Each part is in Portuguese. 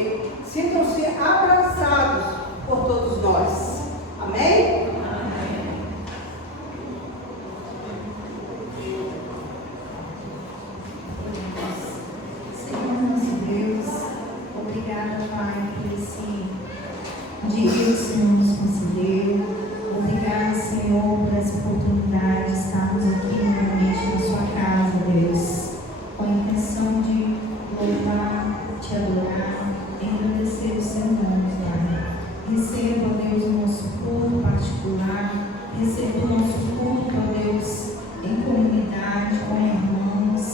porque sintam-se abraçados por todos nós. Amém? Senhor nosso Deus, obrigada, Pai, por esse dia que o Senhor nos concedeu. Obrigada, Senhor, por essa oportunidade de estarmos aqui novamente na sua casa, Deus, com a intenção de louvar, te adorar, engrandecer o seu nome, Pai. Receba, Deus, o nosso culto particular, receba o nosso culto, ó Deus, em comunidade, com irmãos.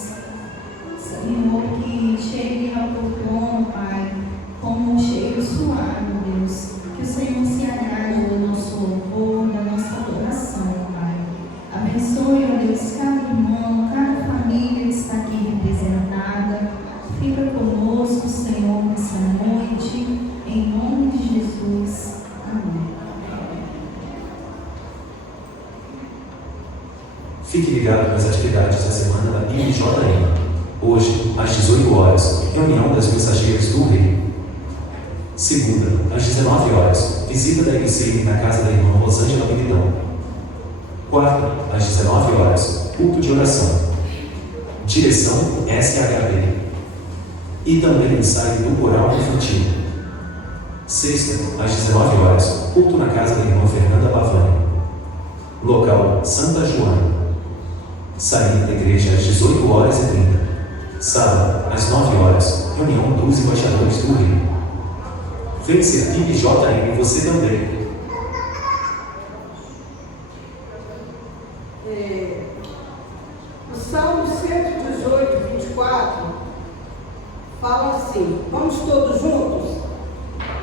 Senhor, que chegue ao teu trono, Pai, como um cheiro suave, Deus. Que o Senhor se agrade do nosso louvor, da nossa adoração, Pai. Abençoe, ó Deus, cada irmão, cada família que está aqui representada. Fica conosco, Senhor, nessa noite, em nome de Jesus. Amém. Fique ligado nas atividades da semana da IBJM. Hoje, às 18 horas, reunião das mensageiras do Rei. Segunda, às 19 horas, visita da IBC na casa da irmã Rosângela Milidão. Quarta, às 19 horas, culto de oração. Direção SHB. E também ensaio do coral infantil. Sexta, às 19 horas, culto na casa da irmã Fernanda Bavani. Local, Santa Joana. Saída da igreja às 18 horas e 30. Sábado, às 9 horas, reunião dos embaixadores do Rio. Vem ser IBJM você também. O Salmo 118, 24 fala assim, vamos todos juntos?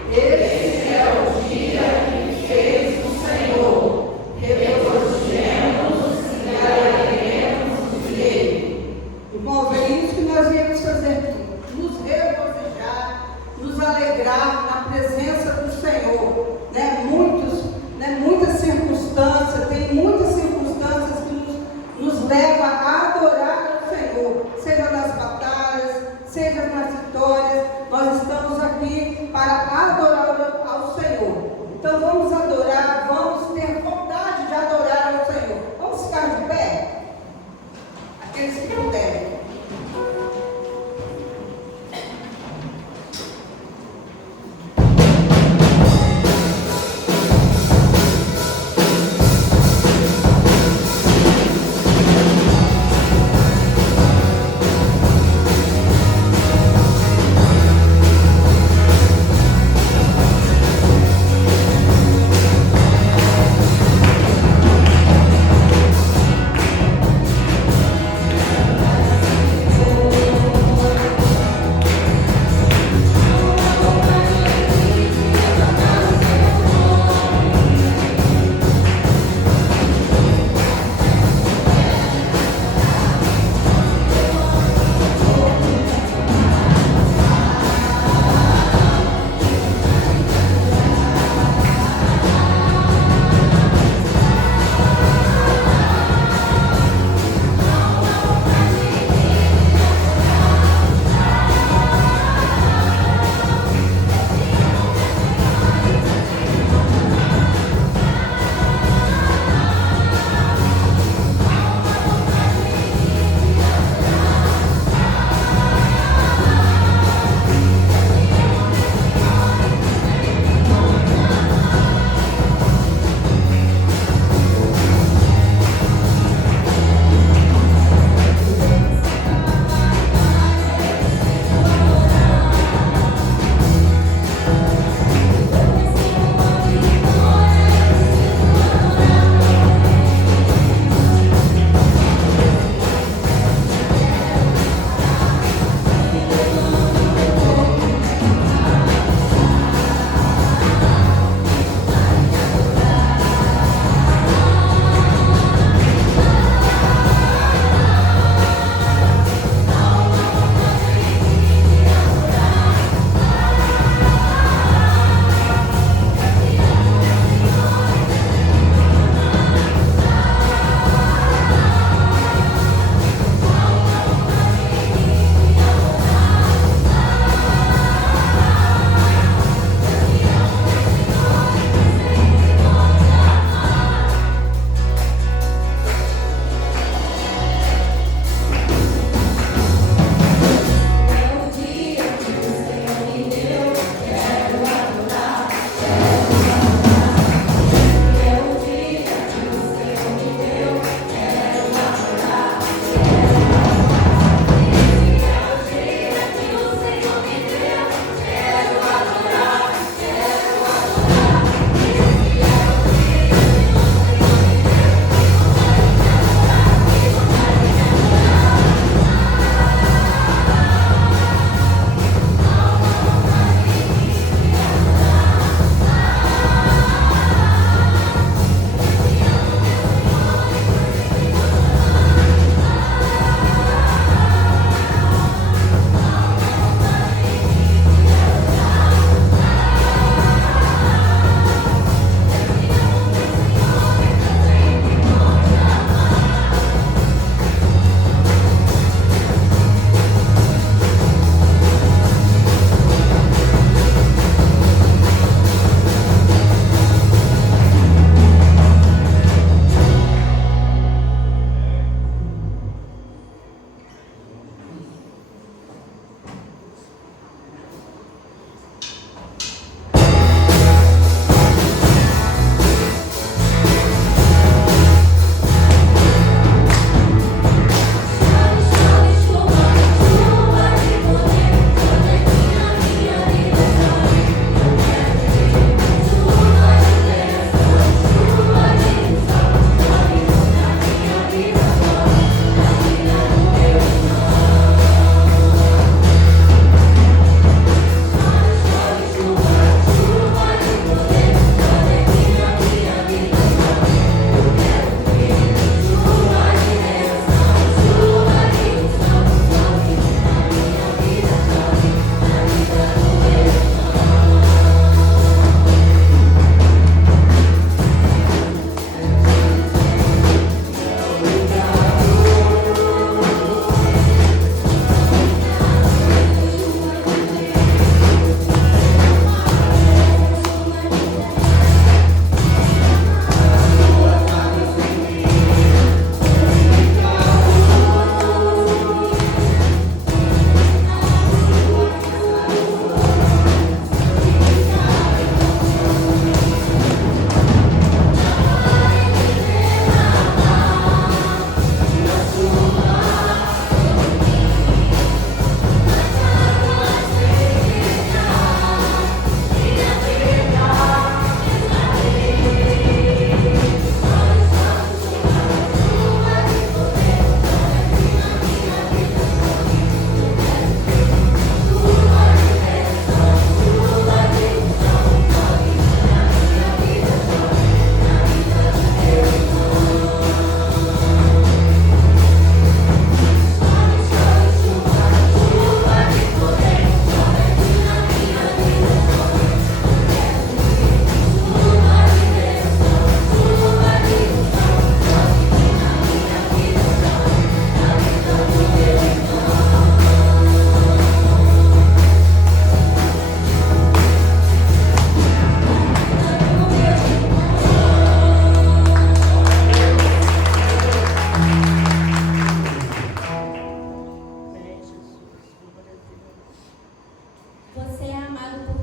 Esse é o dia que fez o Senhor, regozijemo-nos e alegremos nele. Irmão, é isso que nós viemos fazer aqui, nos regozijar, nos alegrar na presença do Senhor. Muitas circunstâncias, tem muitas circunstâncias que nos levam a adorar o Senhor, seja nas batalhas, seja nas vitórias. Nós estamos aqui para adorar ao Senhor. Então vamos adorar, vamos ter vontade de adorar ao Senhor. Vamos ficar de pé? Aqueles que puderem.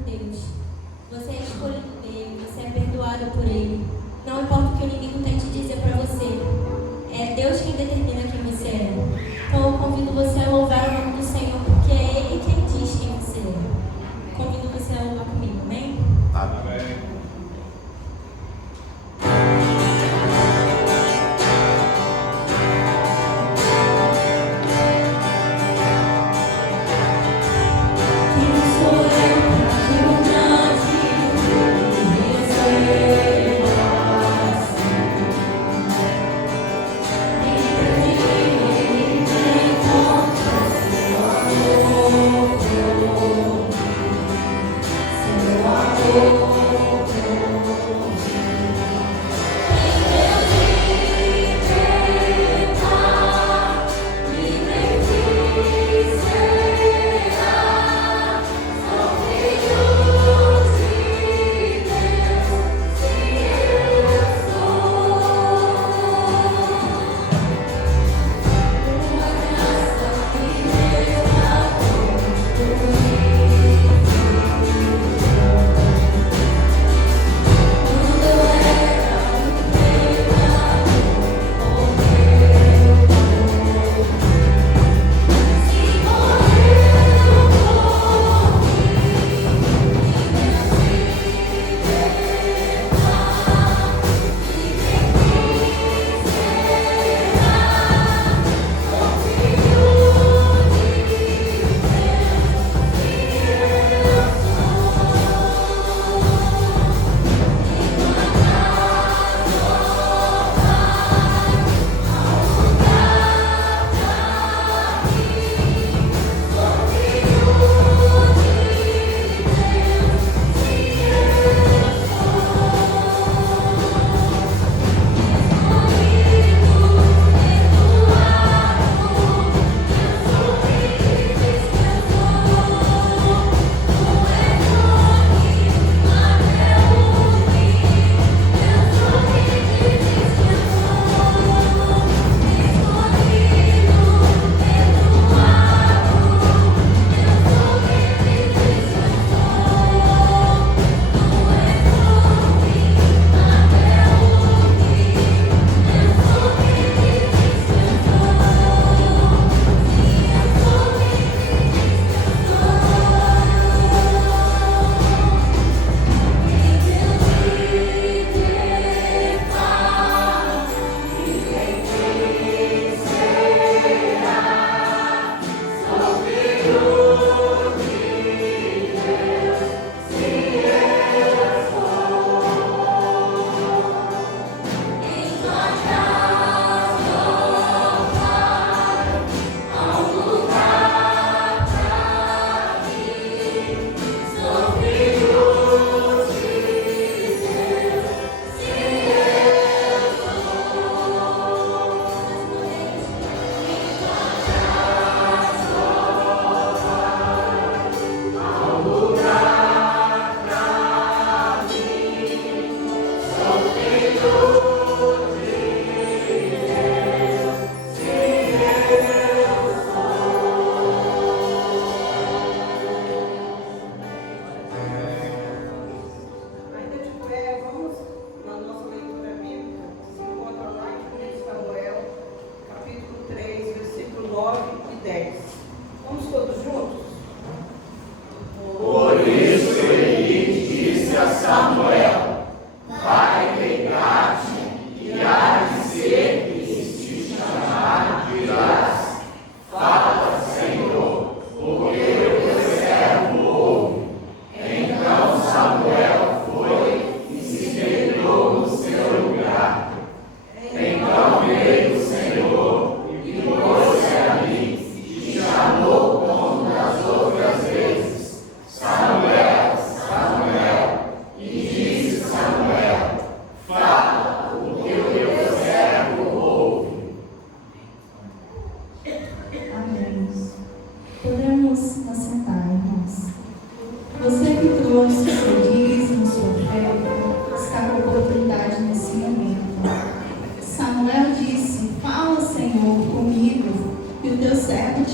por Deus. Você é escolhido dele, você é perdoado por ele. Não importa o que o inimigo tente dizer para você, é Deus quem determina quem você é. Então eu convido você a louvar o nome do Senhor, porque é Ele quem diz quem você é. Convido você a louvar comigo, amém? Amém.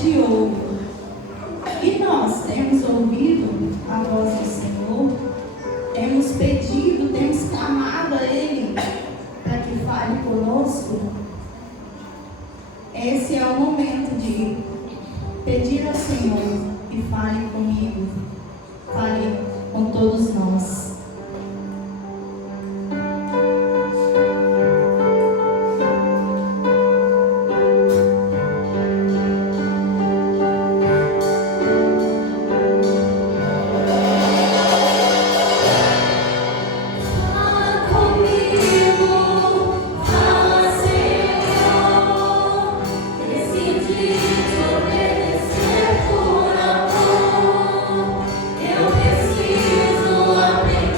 te ouve. E nós temos ouvido a voz do Senhor. todos nós. Eu preciso aprender.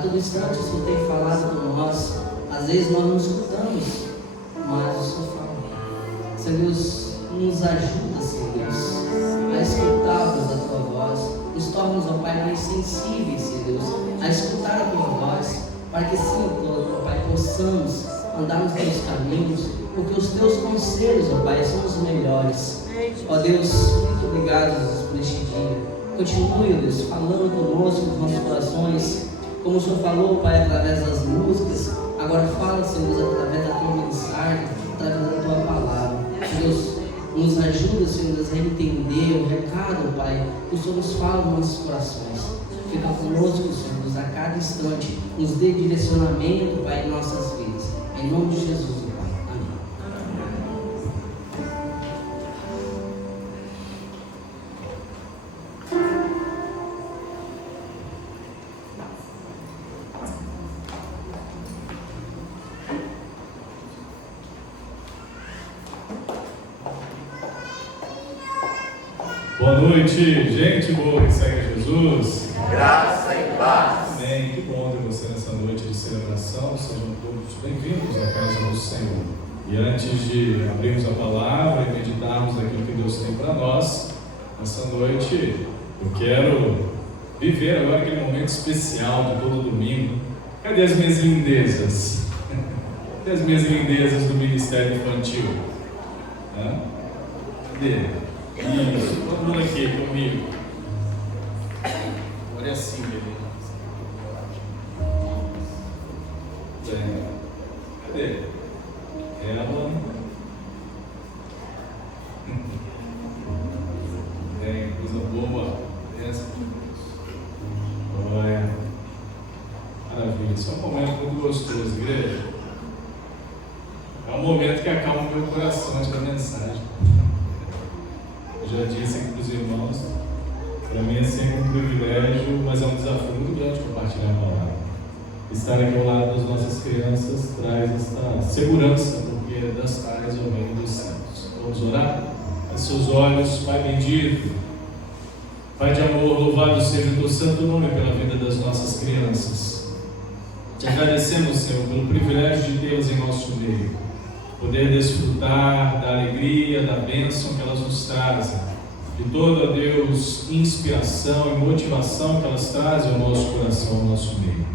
todo instante o Senhor tem falado com nós. Às vezes nós não escutamos, mas o Senhor fala. Senhor Deus, nos ajuda, Senhor Deus, a escutar, Deus, a Tua voz. Nos torna, ó Pai, mais sensíveis, Senhor Deus, a escutar a Tua voz, para que sim, ó Pai, possamos andar nos Teus caminhos, porque os Teus conselhos, ó Pai, são os melhores. Ó Deus, muito obrigado, Jesus, por este dia. Continue, ó Deus, falando conosco nos nossos corações, como o Senhor falou, Pai, através das músicas. Agora fala, Senhor Deus, através da Tua mensagem, através da Tua palavra. Deus, nos ajuda, Senhor Deus, a entender o recado, Pai, que o Senhor nos fala nos nossos corações. Fica conosco, Senhor Deus, a cada instante, nos dê direcionamento, Pai, em nossas vidas. Em nome de Jesus, Pai. Amém. Boa noite, gente boa que segue Jesus. Graça e paz. Amém. Que bom ter você nessa noite de celebração. Sejam todos bem-vindos à casa do Senhor. E antes de abrirmos a palavra e meditarmos aquilo que Deus tem para nós, nessa noite eu quero viver agora aquele momento especial de todo domingo. Cadê as minhas lindezas? Cadê as minhas lindezas do Ministério Infantil? Cadê? Isso, todo mundo aqui comigo. Agora é assim, bebê. Cadê? Ela. Coisa boa. Essa. Olha. Maravilha. Isso é um momento muito gostoso, igreja. É um momento que acalma o meu coração antes da mensagem. Já disse aqui para os irmãos, para mim é sempre um privilégio, mas é um desafio muito grande compartilhar a palavra. Estar aqui ao lado das nossas crianças traz esta segurança, porque das tais é o reino dos céus. Vamos orar? Feche seus olhos, Pai bendito, Pai de amor, louvado seja o teu santo nome pela vida das nossas crianças. Te agradecemos, Senhor, pelo privilégio de tê-las em nosso meio. Poder desfrutar da alegria, da bênção que elas nos trazem, de toda, Deus, inspiração e motivação que elas trazem ao nosso coração, ao nosso meio.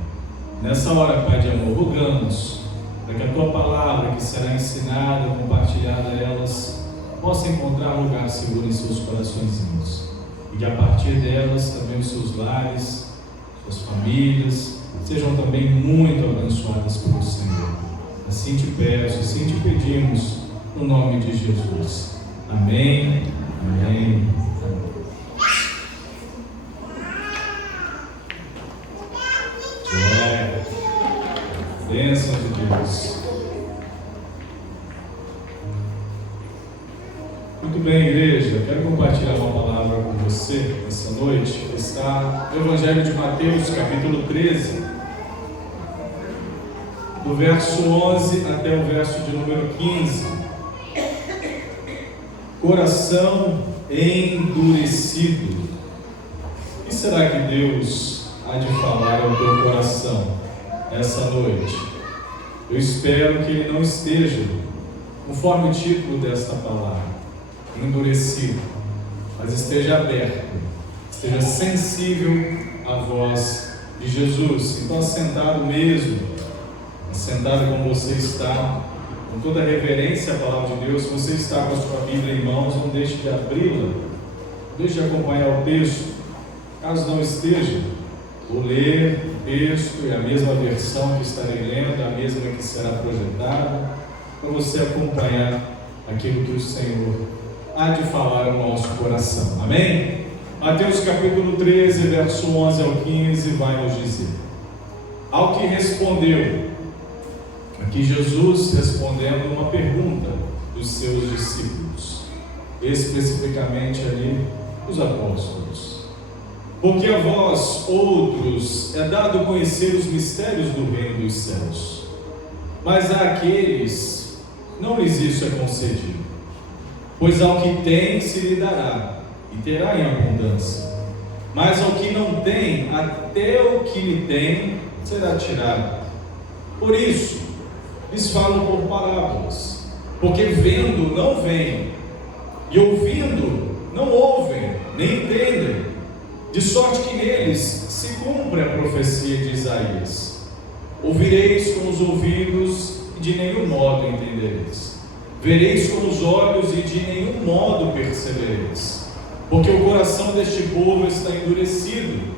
Nessa hora, Pai de amor, rogamos para que a Tua palavra que será ensinada, compartilhada a elas, possa encontrar lugar seguro em seus coraçõezinhos, e que a partir delas também os seus lares, suas famílias, sejam também muito abençoadas pelo Senhor. Assim te peço, assim te pedimos, no nome de Jesus. Amém, amém. Glória, bênção de Deus. Muito bem, igreja, quero compartilhar uma palavra com você essa noite. Está no Evangelho de Mateus, capítulo 13. Do verso 11 até o verso de número 15. Coração endurecido. O que será que Deus há de falar ao teu coração essa noite? Eu espero que ele não esteja, conforme o título desta palavra, endurecido, mas esteja aberto, esteja sensível à voz de Jesus. Então, assentado mesmo, sentado como você está, com toda a reverência à palavra de Deus, se você está com a sua Bíblia em mãos, não deixe de abri-la, não deixe de acompanhar o texto. Caso não esteja, vou ler o texto e a mesma versão que estarei lendo, a mesma que será projetada, para você acompanhar aquilo que o Senhor há de falar ao nosso coração. Amém? Mateus capítulo 13, verso 11 ao 15, vai nos dizer: ao que respondeu, aqui Jesus respondendo uma pergunta dos seus discípulos, especificamente ali os apóstolos: porque a vós outros é dado conhecer os mistérios do reino dos céus, mas àqueles não lhes isso é concedido. Pois ao que tem se lhe dará, e terá em abundância, mas ao que não tem, até o que lhe tem será tirada. Por isso, lhes falo por parábolas, porque vendo não veem, e ouvindo não ouvem, nem entendem, de sorte que neles se cumpre a profecia de Isaías. Ouvireis com os ouvidos e de nenhum modo entendereis. Vereis com os olhos e de nenhum modo percebereis. Porque o coração deste povo está endurecido.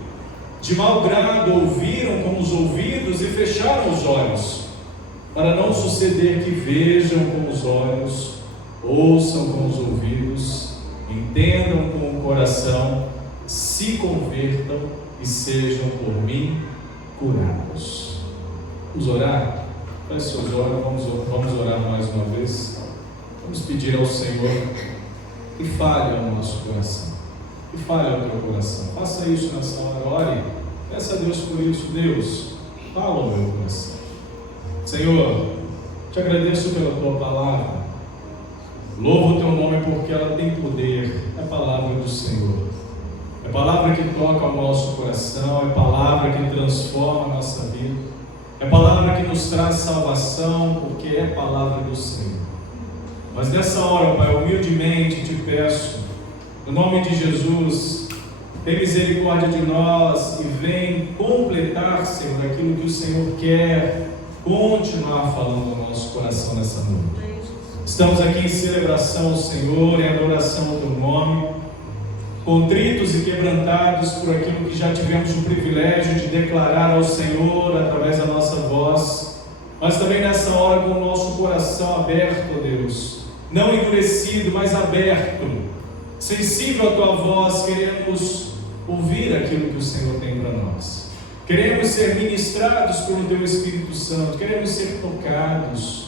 De mau grado ouviram com os ouvidos e fecharam os olhos, para não suceder que vejam com os olhos, ouçam com os ouvidos, entendam com o coração, se convertam e sejam por mim curados. Vamos orar? Feche seus olhos, vamos orar mais uma vez. Vamos pedir ao Senhor que fale ao nosso coração, que fale ao teu coração. Faça isso nessa hora, ore, peça a Deus por isso. Deus, fala ao meu coração. Senhor, te agradeço pela tua palavra, louvo o teu nome porque ela tem poder, é a palavra do Senhor, é a palavra que toca o nosso coração, é a palavra que transforma a nossa vida, é a palavra que nos traz salvação, porque é a palavra do Senhor. Mas nessa hora, Pai, humildemente te peço, no nome de Jesus, tem misericórdia de nós e vem completar, Senhor, aquilo que o Senhor quer continuar falando no nosso coração nessa noite. Estamos aqui em celebração ao Senhor, em adoração ao teu nome, contritos e quebrantados por aquilo que já tivemos o privilégio de declarar ao Senhor através da nossa voz, mas também nessa hora com o nosso coração aberto, ó Deus, não endurecido, mas aberto, sensível à tua voz. Queremos ouvir aquilo que o Senhor tem para nós, queremos ser ministrados pelo teu Espírito Santo, queremos ser tocadas,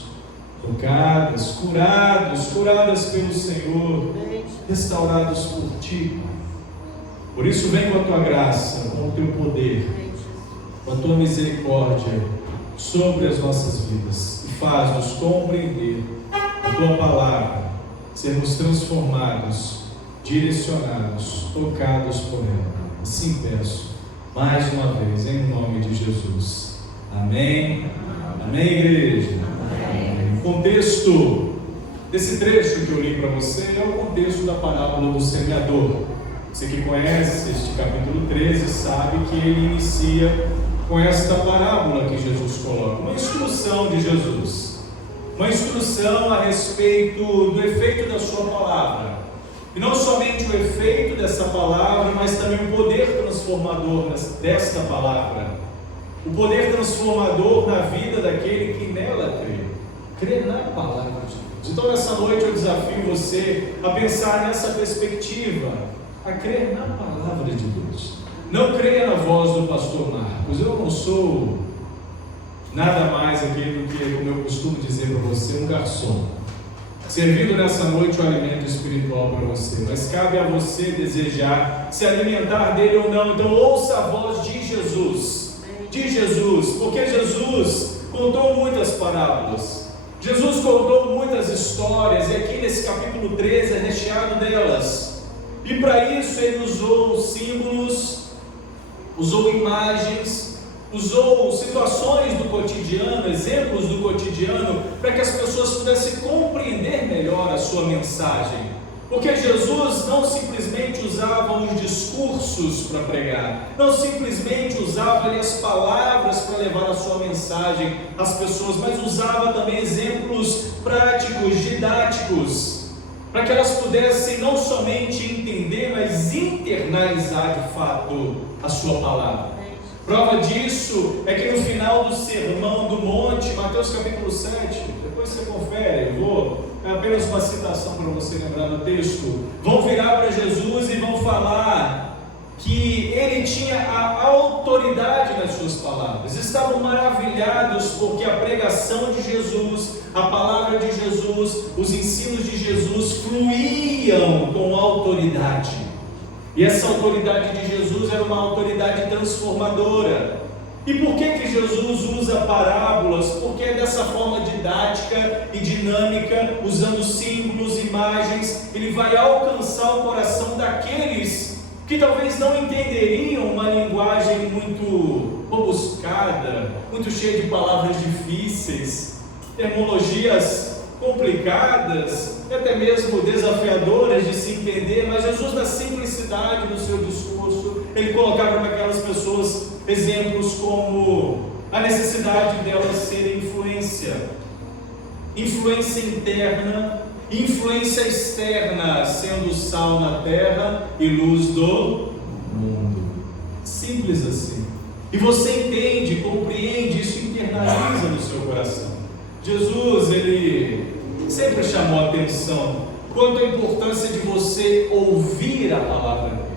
curadas pelo Senhor, restaurados por ti. Por isso vem com a tua graça, com o teu poder, com a tua misericórdia sobre as nossas vidas e faz-nos compreender a tua palavra, sermos transformados, direcionados, tocados por ela. Assim peço mais uma vez, em nome de Jesus. Amém. Amém, igreja. Amém. O contexto desse trecho que eu li para você é o contexto da parábola do semeador. Você que conhece este capítulo 13 sabe que ele inicia com esta parábola que Jesus coloca, uma instrução de Jesus, uma instrução a respeito do efeito da sua palavra. E não somente o efeito dessa palavra, mas também o poder transformador desta palavra. O poder transformador na vida daquele que nela crê na palavra de Deus. Então nessa noite eu desafio você a pensar nessa perspectiva, a crer na palavra de Deus. Não creia na voz do pastor Marcos. Eu não sou nada mais aqui do que, como eu costumo dizer para você, um garçom, servindo nessa noite o alimento espiritual para você, mas cabe a você desejar se alimentar dele ou não. Então ouça a voz de Jesus, porque Jesus contou muitas parábolas, Jesus contou muitas histórias, e aqui nesse capítulo 13 é recheado delas, e para isso ele usou símbolos, usou imagens, usou situações do cotidiano, exemplos do cotidiano, para que as pessoas pudessem compreender melhor a sua mensagem. Porque Jesus não simplesmente usava os discursos para pregar, não simplesmente usava ali as palavras para levar a sua mensagem às pessoas, mas usava também exemplos práticos, didáticos, para que elas pudessem não somente entender, mas internalizar de fato a sua palavra. Prova disso é que no final do Sermão do Monte, Mateus capítulo 7, depois você confere, é apenas uma citação para você lembrar do texto, vão virar para Jesus e vão falar que ele tinha a autoridade nas suas palavras. Estavam maravilhados porque a pregação de Jesus, a palavra de Jesus, os ensinos de Jesus fluíam com autoridade. E essa autoridade de Jesus era uma autoridade transformadora. E por que Jesus usa parábolas? Porque é dessa forma didática e dinâmica, usando símbolos, imagens, ele vai alcançar o coração daqueles que talvez não entenderiam uma linguagem muito rebuscada, muito cheia de palavras difíceis, terminologias complicadas, até mesmo desafiadoras de se entender, mas Jesus, na simplicidade do seu discurso, ele colocava para aquelas pessoas exemplos como a necessidade delas serem influência interna, influência externa, sendo sal na terra e luz do mundo. Simples assim. E você entende, compreende, isso internaliza no seu coração. Jesus, ele sempre chamou a atenção quanto à importância de você ouvir a palavra dele.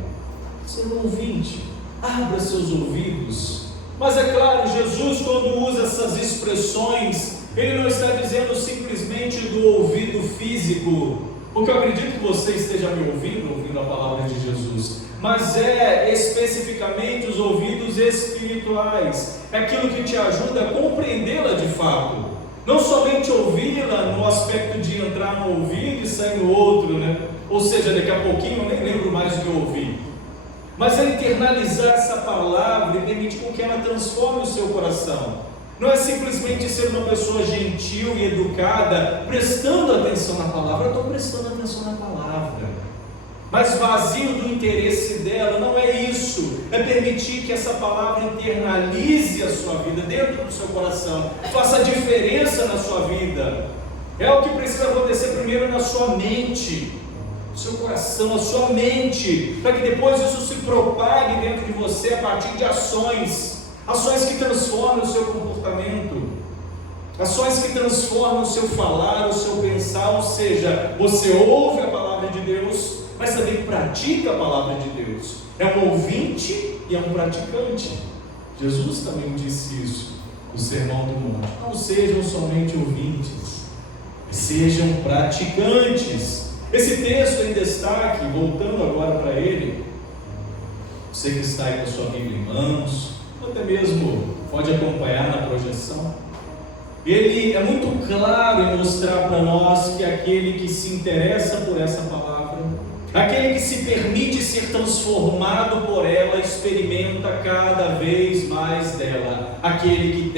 Ser um ouvinte, abra seus ouvidos. Mas é claro, Jesus, quando usa essas expressões, ele não está dizendo simplesmente do ouvido físico, porque eu acredito que você esteja me ouvindo a palavra de Jesus, mas é especificamente os ouvidos espirituais, é aquilo que te ajuda a compreendê-la de fato, não somente ouvi-la no aspecto de entrar no ouvido e sair no outro, né? Ou seja, daqui a pouquinho eu nem lembro mais do que eu ouvi, mas é internalizar essa palavra e permitir com que ela transforme o seu coração. Não é simplesmente ser uma pessoa gentil e educada, prestando atenção na palavra. Eu estou prestando atenção na palavra, mas vazio do interesse dela. Não é isso. É permitir que essa palavra internalize a sua vida dentro do seu coração, faça a diferença na sua vida. É o que precisa acontecer primeiro na sua mente, no seu coração, a sua mente, para que depois isso se propague dentro de você a partir de ações que transformam o seu comportamento, ações que transformam o seu falar, o seu pensar, ou seja, você ouve a palavra de Deus, mas também pratica a palavra de Deus, é um ouvinte e é um praticante. Jesus também disse isso no Sermão do Monte: não sejam somente ouvintes, sejam praticantes. Esse texto em destaque, voltando agora para ele, você que está aí com a sua Bíblia em mãos, ou até mesmo pode acompanhar na projeção, ele é muito claro em mostrar para nós que aquele que se interessa por essa palavra, aquele que se permite ser transformado por ela, experimenta cada vez mais dela. Aquele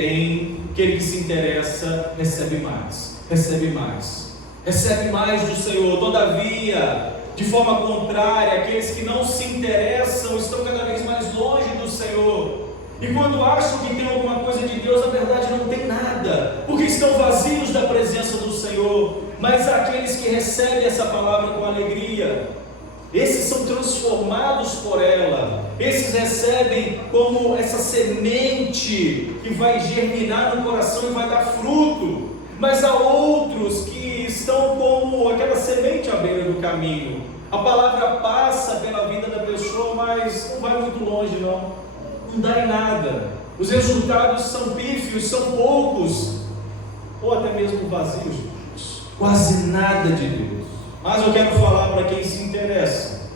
que se interessa, recebe mais do Senhor. Todavia, de forma contrária, aqueles que não se interessam estão cada vez mais longe do Senhor. E quando acham que tem alguma coisa de Deus, na verdade não tem nada, porque estão vazios da presença do Senhor. Mas aqueles que recebem essa palavra com alegria, esses são transformados por ela, esses recebem como essa semente que vai germinar no coração e vai dar fruto. Mas há outros que estão como aquela semente à beira do caminho. A palavra passa pela vida da pessoa, mas não vai muito longe não dá em nada, os resultados são pífios, são poucos, ou até mesmo vazios, quase nada de Deus. Mas eu quero falar para quem se interessa,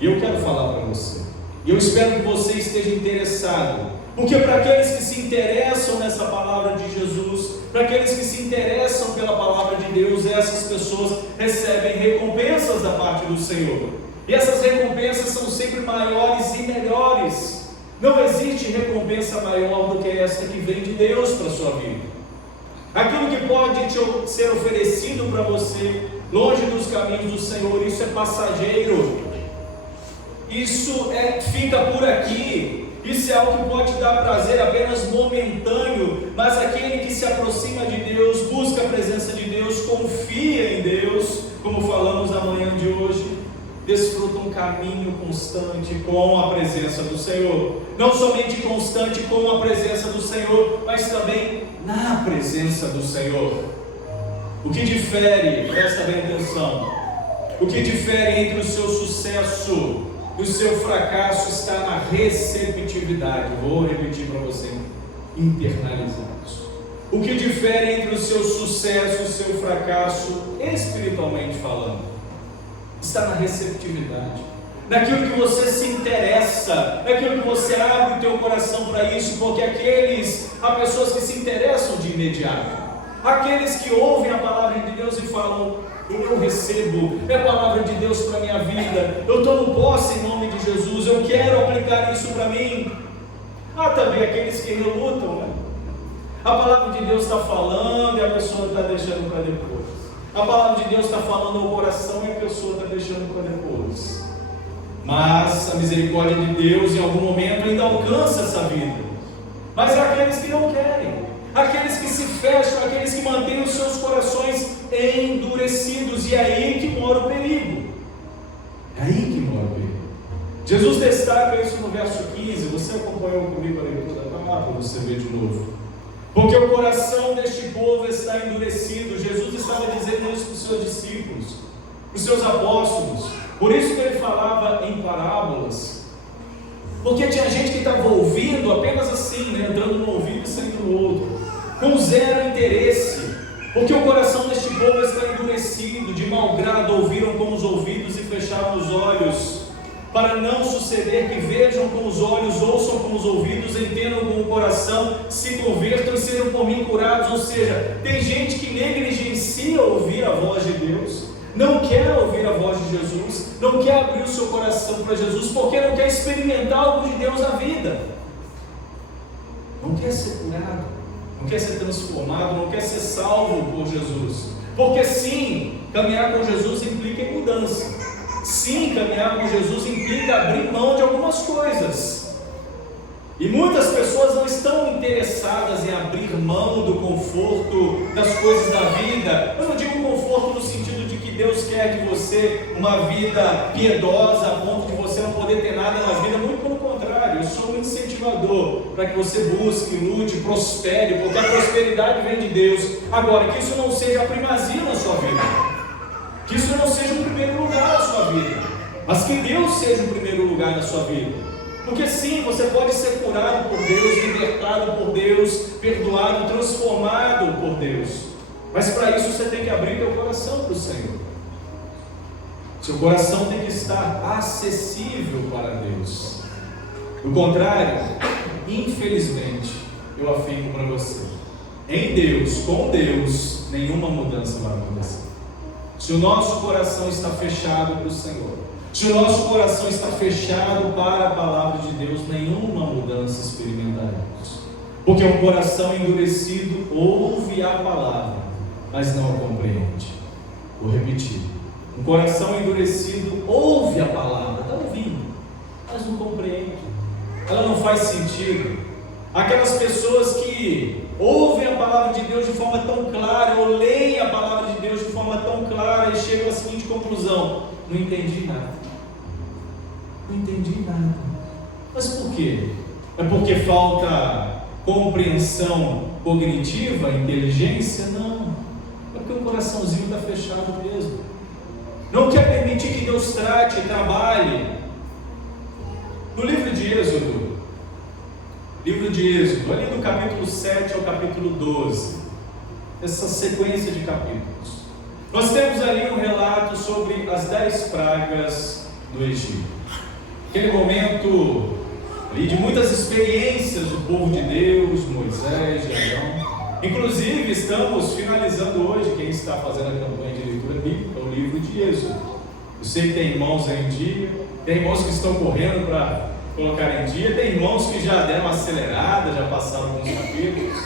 e eu quero falar para você, e eu espero que você esteja interessado, porque para aqueles que se interessam nessa palavra de Jesus, para aqueles que se interessam pela palavra de Deus, essas pessoas recebem recompensas da parte do Senhor, e essas recompensas são sempre maiores e melhores. Não existe recompensa maior do que esta que vem de Deus para a sua vida. Aquilo que pode ser oferecido para você, longe dos caminhos do Senhor, isso é passageiro, isso fica por aqui, isso é algo que pode dar prazer apenas momentâneo, mas aquele que se aproxima de Deus, busca a presença de Deus, confia em Deus, como falamos na manhã de hoje, desfruta um caminho constante com a presença do Senhor. Não somente constante com a presença do Senhor, mas também na presença do Senhor. O que difere, presta bem atenção, o que difere entre o seu sucesso e o seu fracasso está na receptividade. Vou repetir para você, internalizados. O que difere entre o seu sucesso e o seu fracasso, espiritualmente falando, está na receptividade, naquilo que você se interessa, naquilo que você abre o teu coração para isso, porque há pessoas que se interessam de imediato, Aqueles que ouvem a palavra de Deus e falam: eu recebo, é a palavra de Deus para a minha vida, eu tomo posse em nome de Jesus, eu quero aplicar isso para mim. Há também aqueles que relutam, né? A palavra de Deus está falando e a pessoa está deixando para depois. A palavra de Deus está falando ao coração e a pessoa está deixando para depois. Mas a misericórdia de Deus em algum momento ainda alcança essa vida. Mas há aqueles que não querem, aqueles que se fecham, aqueles que mantêm os seus corações endurecidos, e é aí que mora o perigo. É aí que mora o perigo. Jesus destaca isso no verso 15, você acompanhou comigo a leitura da palavra, você vê de novo. Porque o coração deste povo está endurecido. Jesus estava dizendo isso para os seus discípulos, para os seus apóstolos. Por isso que ele falava em parábolas. Porque tinha gente que estava ouvindo apenas assim, né? Entrando no ouvido e saindo no outro, com zero interesse. Porque o coração deste povo está endurecido, de mau grado ouviram com os ouvidos e fecharam os olhos, para não suceder que vejam com os olhos, ouçam com os ouvidos, entendam com o coração, se convertam e sejam por mim curados. Ou seja, tem gente que negligencia ouvir a voz de Deus, não quer ouvir a voz de Jesus, não quer abrir o seu coração para Jesus, porque não quer experimentar algo de Deus na vida, não quer ser curado, não quer ser transformado, não quer ser salvo por Jesus. Porque sim, caminhar com Jesus implica em mudança. Sim, caminhar com Jesus implica abrir mão de algumas coisas. E muitas pessoas não estão interessadas em abrir mão do conforto das coisas da vida. Eu não digo conforto no sentido de que Deus quer de você uma vida piedosa a ponto de você não poder ter nada na vida. Muito pelo contrário, eu sou um incentivador para que você busque, lute, prospere, porque a prosperidade vem de Deus. Agora, que isso não seja a primazia na sua vida, que isso não seja o primeiro lugar na sua vida, mas que Deus seja o primeiro lugar na sua vida. Porque sim, você pode ser curado por Deus, libertado por Deus, perdoado, transformado por Deus, mas para isso você tem que abrir teu coração para o Senhor. Seu coração tem que estar acessível para Deus. Do contrário, infelizmente, eu afirmo para você, em Deus, com Deus, nenhuma mudança vai acontecer. Se o nosso coração está fechado para o Senhor, se o nosso coração está fechado para a palavra de Deus, nenhuma mudança experimentaremos. Porque um coração endurecido ouve a palavra, mas não a compreende. Vou repetir. Um coração endurecido ouve a palavra, está ouvindo, mas não compreende. Ela não faz sentido. Aquelas pessoas que ouvem a palavra de Deus de forma tão clara, ou leem a palavra de Deus de forma tão clara e chegam à seguinte conclusão: não entendi nada. Não entendi nada. Mas por quê? É porque falta compreensão cognitiva, inteligência? Não. É porque o coraçãozinho está fechado mesmo. Não quer permitir que Deus trate, trabalhe. No livro de Êxodo, ali do capítulo 7 ao capítulo 12, essa sequência de capítulos, nós temos ali um relato sobre as 10 pragas do Egito. Aquele momento ali de muitas experiências do povo de Deus, Moisés, Arão. Inclusive, estamos finalizando hoje, quem está fazendo a campanha de leitura bíblica, o livro de Êxodo. Eu sei que tem irmãos aí em dia, tem irmãos que estão correndo para colocar em dia, tem irmãos que já deram uma acelerada, já passaram alguns capítulos.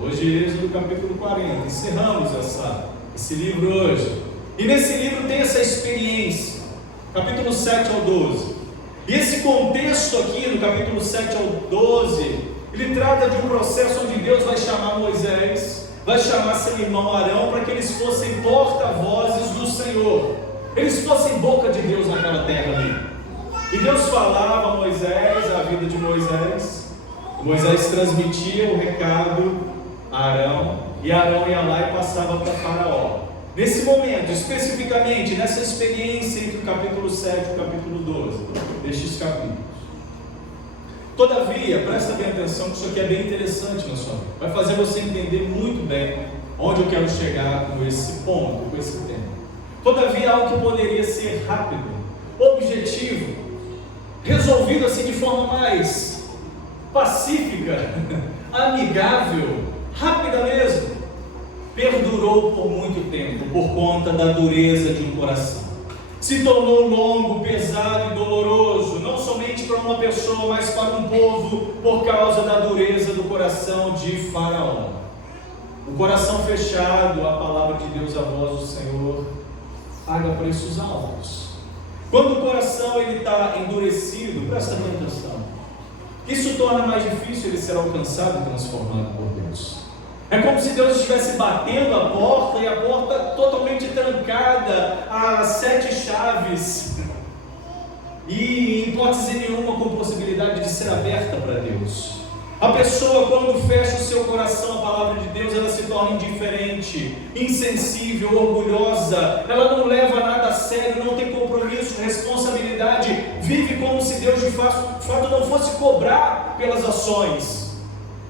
Hoje, Êxodo capítulo 40, encerramos esse livro hoje. E nesse livro tem essa experiência, capítulo 7 ao 12. E esse contexto aqui, no capítulo 7 ao 12, ele trata de um processo onde Deus vai chamar Moisés, vai chamar seu irmão Arão, para que eles fossem porta-vozes do Senhor, eles fossem boca de Deus naquela terra ali. E Deus falava a Moisés, a vida de Moisés. Moisés transmitia o recado a Arão, e Arão ia lá e passava para Faraó. Nesse momento, especificamente, nessa experiência entre o capítulo 7 e o capítulo 12, destes capítulos. Todavia, presta bem atenção que isso aqui é bem interessante na sua vida. Vai fazer você entender muito bem onde eu quero chegar com esse ponto, com esse tema. Todavia, algo que poderia ser rápido, objetivo, resolvido assim de forma mais pacífica, amigável, rápida mesmo, perdurou por muito tempo por conta da dureza de um coração. Se tornou longo, pesado e doloroso, não somente para uma pessoa, mas para um povo, por causa da dureza do coração de Faraó. O coração fechado, a palavra de Deus, a voz do Senhor, paga preços altos. Quando o coração está endurecido, presta bem atenção, isso torna mais difícil ele ser alcançado e transformado por Deus. É como se Deus estivesse batendo a porta e a porta totalmente trancada, a 7 chaves, e em hipótese nenhuma com possibilidade de ser aberta para Deus. A pessoa, quando fecha o seu coração à palavra de Deus, ela se torna indiferente, insensível, orgulhosa, ela não leva nada a sério, não tem compromisso, responsabilidade, vive como se Deus de fato não fosse cobrar pelas ações.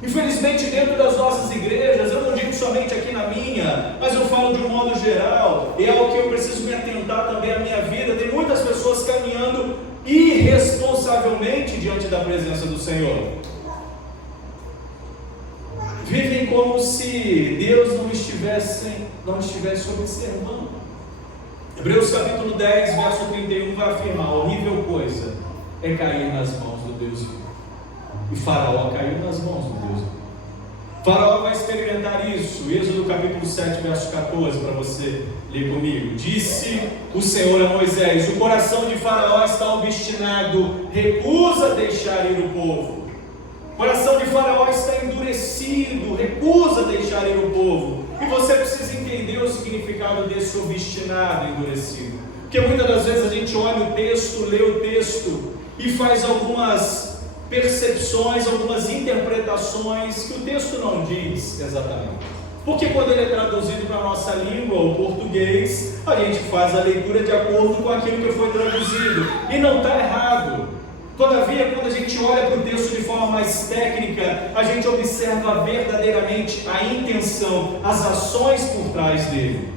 Infelizmente, dentro das nossas igrejas, eu não digo somente aqui na minha, mas eu falo de um modo geral, e é ao que eu preciso me atentar também à minha vida. Tem muitas pessoas caminhando irresponsavelmente diante da presença do Senhor. Vivem como se Deus não estivesse observando. Hebreus capítulo 10, verso 31 vai afirmar: horrível coisa é cair nas mãos do Deus vivo. E Faraó caiu nas mãos do Deus vivo. Faraó vai experimentar isso. Êxodo capítulo 7, verso 14, para você ler comigo. Disse o Senhor a Moisés: o coração de Faraó está obstinado, recusa deixar ir o povo. O coração de Faraó está endurecido, recusa deixar ir o povo. E você precisa entender o significado desse obstinado, endurecido. Porque muitas das vezes a gente olha o texto, lê o texto e faz algumas percepções, algumas interpretações que o texto não diz exatamente. Porque quando ele é traduzido para a nossa língua, o português, a gente faz a leitura de acordo com aquilo que foi traduzido. E não está errado. Todavia, quando a gente olha para o texto de forma mais técnica, a gente observa verdadeiramente a intenção, as ações por trás dele.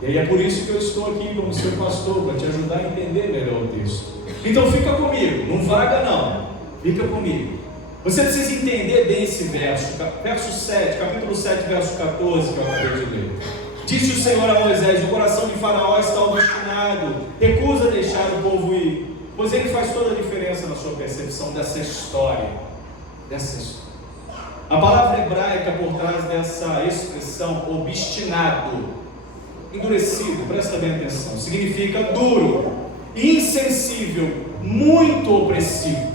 E aí é por isso que eu estou aqui como seu pastor, para te ajudar a entender melhor o texto. Então fica comigo, não vaga não, fica comigo. Você precisa entender bem esse verso, verso 7, capítulo 7, verso 14, que eu acabei de ler. Disse o Senhor a Moisés: o coração de Faraó está obstinado, recusa deixar o povo ir. Pois ele faz toda a diferença na sua percepção dessa história. A palavra hebraica por trás dessa expressão, obstinado, endurecido, presta bem atenção, significa duro, insensível, muito opressivo.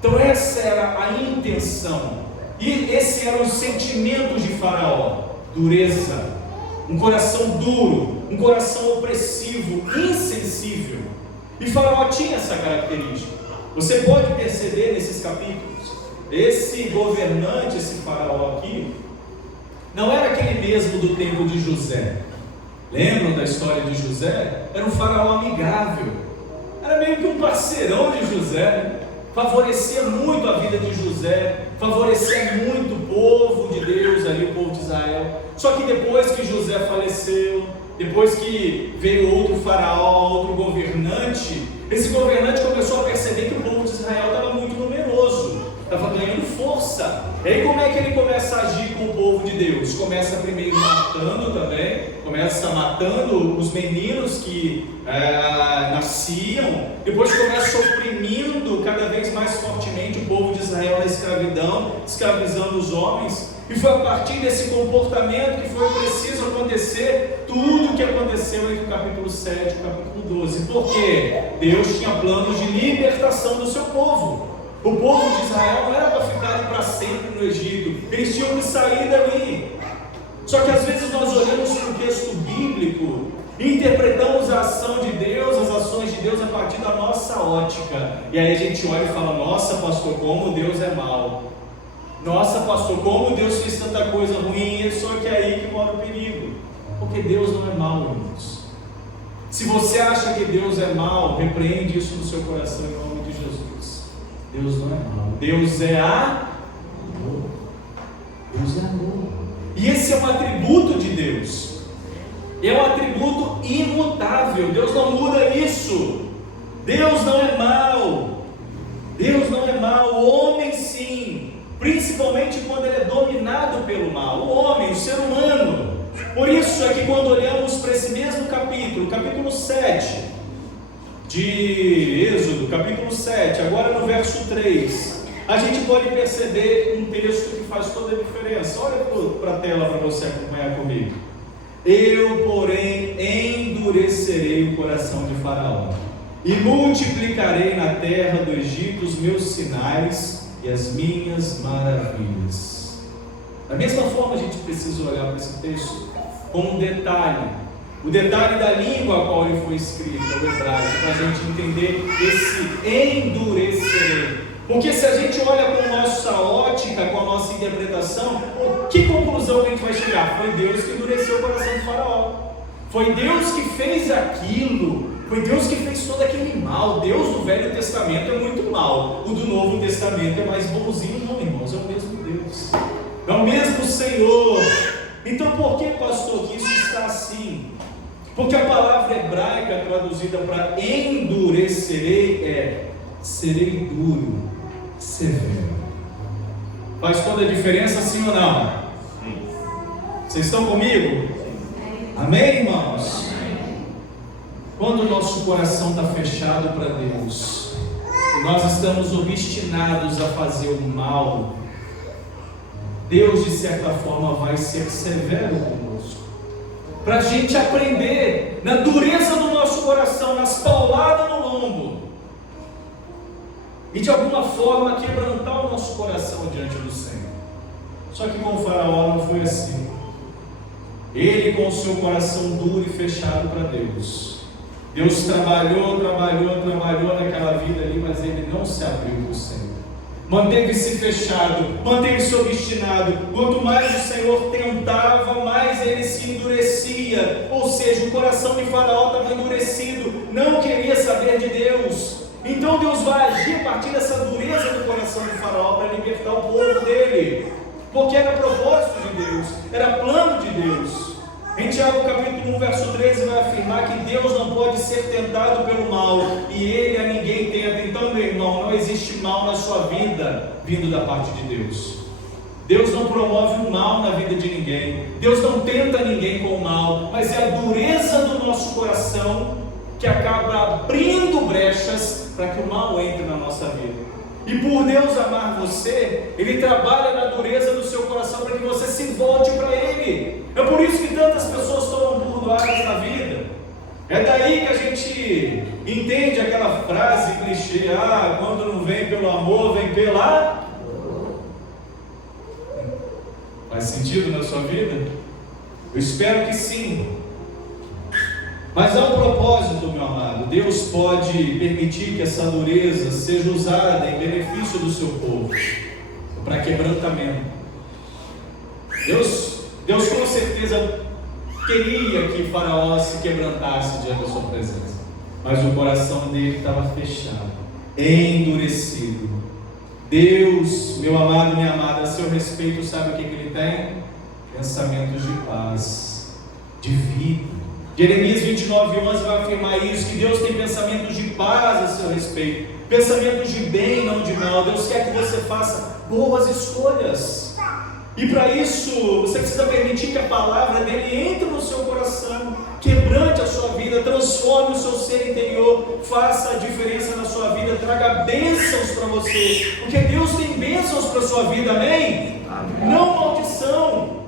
Então essa era a intenção, e esses eram os sentimentos de Faraó: dureza, um coração duro, um coração opressivo, insensível. E Faraó tinha essa característica. Você pode perceber nesses capítulos, esse governante, esse Faraó aqui, não era aquele mesmo do tempo de José. Lembram da história de José? Era um Faraó amigável, era meio que um parceirão de José, favorecia muito a vida de José, favorecia muito o povo de Deus ali, o povo de Israel. Só que depois que José faleceu, depois que veio outro faraó, outro governante, esse governante começou a perceber que o povo de Israel estava muito numeroso, estava ganhando força. E aí como é que ele começa a agir com o povo de Deus? Começa primeiro matando também, começa matando os meninos que nasciam, depois começa oprimindo cada vez mais fortemente o povo de Israel na escravidão, escravizando os homens. E foi a partir desse comportamento que foi preciso acontecer tudo o que aconteceu entre o capítulo 7 e o capítulo 12. Porque Deus tinha planos de libertação do seu povo. O povo de Israel não era para ficar para sempre no Egito, eles tinham que sair dali. Só que às vezes nós olhamos para o texto bíblico e interpretamos a ação de Deus, as ações de Deus a partir da nossa ótica. E aí a gente olha e fala: nossa, pastor, como Deus é mau. Nossa, pastor, como Deus fez tanta coisa ruim. Só que é aí que mora o perigo. Porque Deus não é mau, irmãos. Se você acha que Deus é mau, repreende isso no seu coração em nome de Jesus. Deus não é mau. Deus é amor. Deus é amor. E esse é um atributo de Deus. É um atributo imutável. Deus não muda isso. Deus não é mau. Deus não é mau. O homem sim. Principalmente quando ele é dominado pelo mal. O homem, o ser humano. Por isso é que quando olhamos para esse mesmo capítulo, capítulo 7 de Êxodo, capítulo 7, agora no verso 3, a gente pode perceber um texto que faz toda a diferença. Olha para a tela para você acompanhar comigo. Eu, porém, endurecerei o coração de Faraó e multiplicarei na terra do Egito os meus sinais e as minhas maravilhas. Da mesma forma, a gente precisa olhar para esse texto como um detalhe, o detalhe da língua a qual ele foi escrito, o hebraico, para a gente entender esse endurecerei. Porque se a gente olha com a nossa ótica, com a nossa interpretação, que conclusão a gente vai chegar? Foi Deus que endureceu o coração de Faraó. Foi Deus que fez aquilo. Foi Deus que fez todo aquele mal. Deus do Velho Testamento é muito mal. O do Novo Testamento é mais bonzinho. Não, irmãos, é o mesmo Deus. É o mesmo Senhor. Então por que, pastor, que isso está assim? Porque a palavra hebraica traduzida para endurecerei é serei duro, severo. Faz toda a diferença, sim ou não? Sim. Vocês estão comigo? Amém, irmãos? Quando o nosso coração está fechado para Deus, e nós estamos obstinados a fazer o mal, Deus de certa forma vai ser severo conosco, para a gente aprender na dureza do nosso coração, nas pauladas no lombo, e de alguma forma quebrantar o nosso coração diante do Senhor. Só que com o Faraó não foi assim. Ele, com o seu coração duro e fechado para Deus, Deus trabalhou naquela vida ali, mas ele não se abriu para o Senhor. Manteve-se fechado, manteve-se obstinado. Quanto mais o Senhor tentava, mais ele se endurecia. Ou seja, o coração de Faraó estava endurecido, não queria saber de Deus. Então Deus vai agir a partir dessa dureza do coração de Faraó para libertar o povo dele, porque era propósito de Deus, era plano de Deus. Em Tiago capítulo 1, verso 13 vai afirmar que Deus não pode ser tentado pelo mal, e ele a ninguém tenta. Então, meu irmão, não existe mal na sua vida vindo da parte de Deus. Deus não promove o mal na vida de ninguém, Deus não tenta ninguém com o mal, mas é a dureza do nosso coração que acaba abrindo brechas para que o mal entre na nossa vida. E por Deus amar você, Ele trabalha na dureza do seu coração para que você se volte para Ele. É por isso que tantas pessoas tomam burdoadas na vida. É daí que a gente entende aquela frase clichê: quando não vem pelo amor, vem pela... Faz sentido na sua vida? Eu espero que sim. Mas há um propósito, meu amado. Deus pode permitir que essa dureza seja usada em benefício do seu povo, para quebrantamento. Deus com certeza queria que Faraó se quebrantasse diante da sua presença, mas o coração dele estava fechado, endurecido. Deus, meu amado, minha amada, a seu respeito, sabe o que ele tem? Pensamentos de paz, de vida. Jeremias 29:11 vai afirmar isso, que Deus tem pensamentos de paz a seu respeito, pensamentos de bem, não de mal. Deus quer que você faça boas escolhas, e para isso você precisa permitir que a palavra dele entre no seu coração, quebrante a sua vida, transforme o seu ser interior, faça a diferença na sua vida, traga bênçãos para você, porque Deus tem bênçãos para a sua vida, amém? Amém. Não maldição.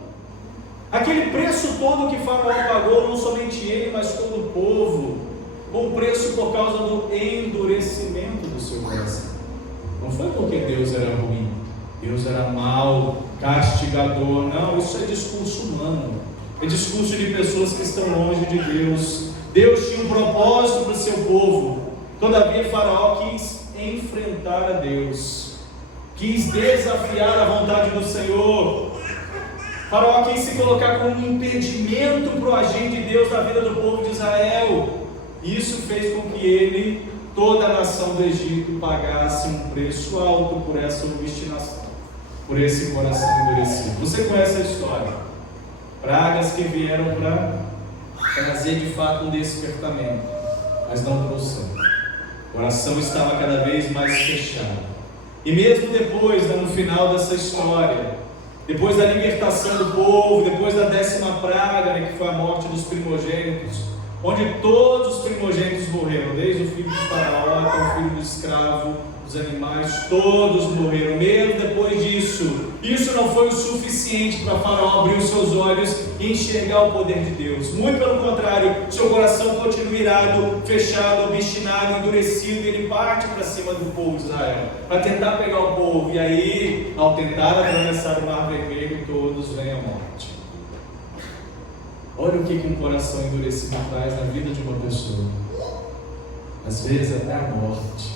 Aquele preço todo que Faraó pagou, não somente ele, mas todo o povo, o preço por causa do endurecimento do seu coração. Não foi porque Deus era ruim, Deus era mau, castigador. Não, isso é discurso humano, é discurso de pessoas que estão longe de Deus. Deus tinha um propósito para o seu povo. Todavia Faraó quis enfrentar a Deus, quis desafiar a vontade do Senhor. Faraó quis se colocar como um impedimento para o agir de Deus na vida do povo de Israel. Isso fez com que ele, toda a nação do Egito, pagasse um preço alto por essa obstinação, por esse coração endurecido. Você conhece a história? Pragas que vieram para trazer de fato um despertamento, mas não trouxeram. O coração estava cada vez mais fechado. E mesmo depois, no final dessa história, depois da libertação do povo, depois da 10ª praga, né, que foi a morte dos primogênitos, onde todos os primogênitos morreram, desde o filho de Faraó até o filho do escravo, os animais, todos morreram. Mesmo depois disso, isso não foi o suficiente para Faraó abrir os seus olhos e enxergar o poder de Deus. Muito pelo contrário, seu coração continua irado, fechado, obstinado, endurecido, e ele parte para cima do povo de Israel, para tentar pegar o povo. E aí, ao tentar atravessar o Mar Vermelho, todos vêm à morte. Olha o que um coração endurecido traz na vida de uma pessoa. Às vezes até a morte.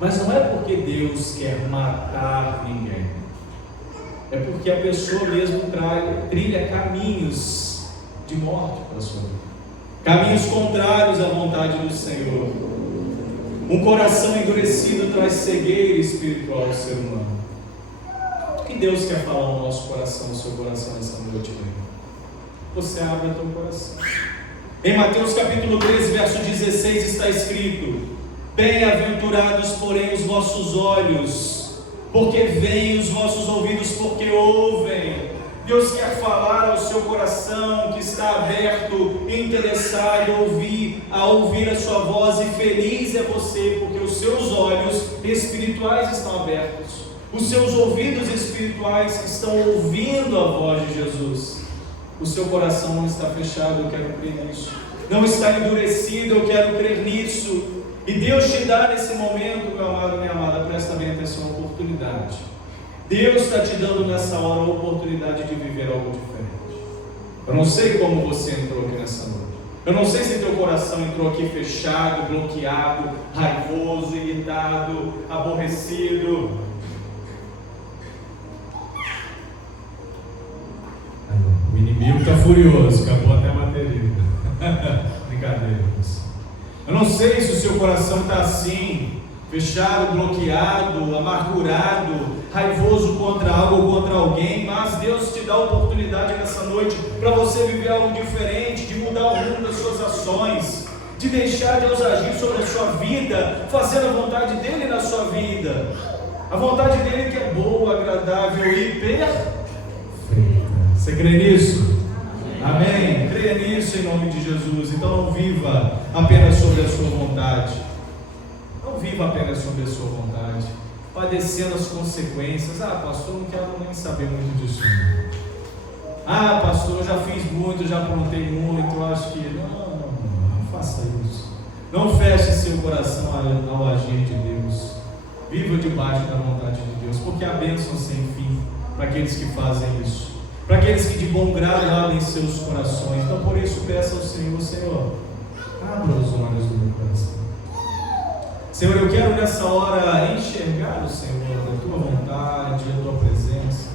Mas não é porque Deus quer matar ninguém. É porque a pessoa mesmo trilha caminhos de morte para a sua vida. Caminhos contrários à vontade do Senhor. Um coração endurecido traz cegueira espiritual ao ser humano. O que Deus quer falar ao nosso coração, ao seu coração nessa noite? Você abre o teu coração. Em Mateus capítulo 13, verso 16 está escrito: bem-aventurados, porém, os vossos olhos, porque veem, os vossos ouvidos, porque ouvem. Deus quer falar ao seu coração que está aberto, interessado a ouvir a sua voz, e feliz é você, porque os seus olhos espirituais estão abertos, os seus ouvidos espirituais estão ouvindo a voz de Jesus. O seu coração não está fechado, eu quero crer nisso. Não está endurecido, eu quero crer nisso. E Deus te dá nesse momento, meu amado, minha amada, presta bem atenção, a oportunidade. Deus está te dando nessa hora a oportunidade de viver algo diferente. Eu não sei como você entrou aqui nessa noite. Eu não sei se teu coração entrou aqui fechado, bloqueado, raivoso, irritado, aborrecido. O inimigo está furioso, acabou até a bateria. Brincadeira. Eu não sei se o seu coração está assim, fechado, bloqueado, amargurado, raivoso contra algo ou contra alguém, mas Deus te dá a oportunidade nessa noite para você viver algo diferente, de mudar o rumo das suas ações, de deixar Deus agir sobre a sua vida, fazendo a vontade dEle na sua vida. A vontade dEle que é boa, agradável e perfeita. Você crê nisso? Amém? Creia nisso em nome de Jesus. Então não viva apenas sobre a sua vontade. Não viva apenas sobre a sua vontade, padecendo as consequências. Ah, pastor, não quero nem saber muito disso. Ah, pastor, eu já fiz muito, já aprontei muito. Eu acho que não faça isso. Não feche seu coração ao agir de Deus. Viva debaixo da vontade de Deus, porque há bênção sem fim para aqueles que fazem isso, para aqueles que de bom grado abrem seus corações. Então por isso peça ao Senhor: Senhor, abra os olhos do meu coração. Senhor, eu quero nessa hora enxergar o Senhor, a tua vontade, a tua presença.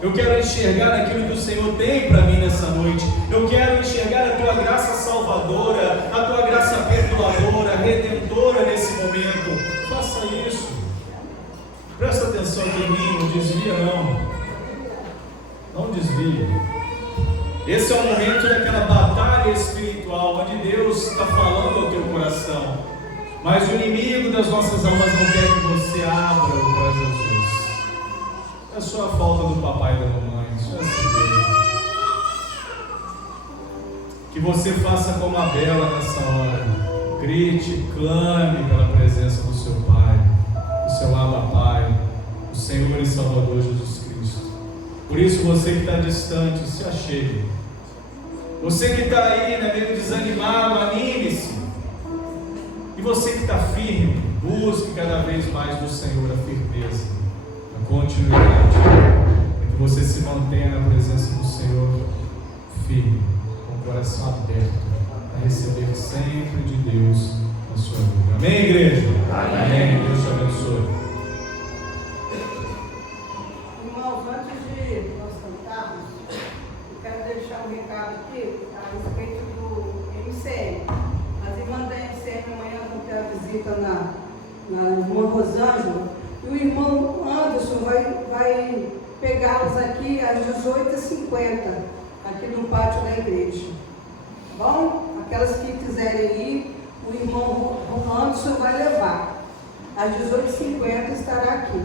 Eu quero enxergar aquilo que o Senhor tem para mim nessa noite. Eu quero enxergar a tua graça salvadora, a tua graça perdoadora, redentora nesse momento. Faça isso. Presta atenção aqui em mim, não desvia não. Não desvia. Esse é o momento daquela batalha espiritual, onde Deus está falando ao teu coração. Mas o inimigo das nossas almas não quer que você abra para Jesus. É só a falta do papai e da mamãe. Isso é assim. Que você faça como a Bela nessa hora. Grite, clame pela presença do seu Pai, do seu Abba Pai, do Senhor e Salvador Jesus Cristo. Por isso, você que está distante, se achegue. Você que está aí, né, meio desanimado, anime-se. E você que está firme, busque cada vez mais do Senhor a firmeza, a continuidade, para que você se mantenha na presença do Senhor firme, com o coração aberto, a receber sempre de Deus na sua vida. Amém, igreja? Amém. Deus te abençoe. Irmãos, antes de nós cantarmos, eu quero deixar um recado aqui a respeito do MCM. As irmãs da MCM amanhã vão ter a visita na irmã Rosângela, e o irmão Anderson vai pegá-las aqui às 18h50, aqui no pátio da igreja. Tá bom? Aquelas que quiserem ir, o irmão Anderson vai levar. Às 18h50 estará aqui.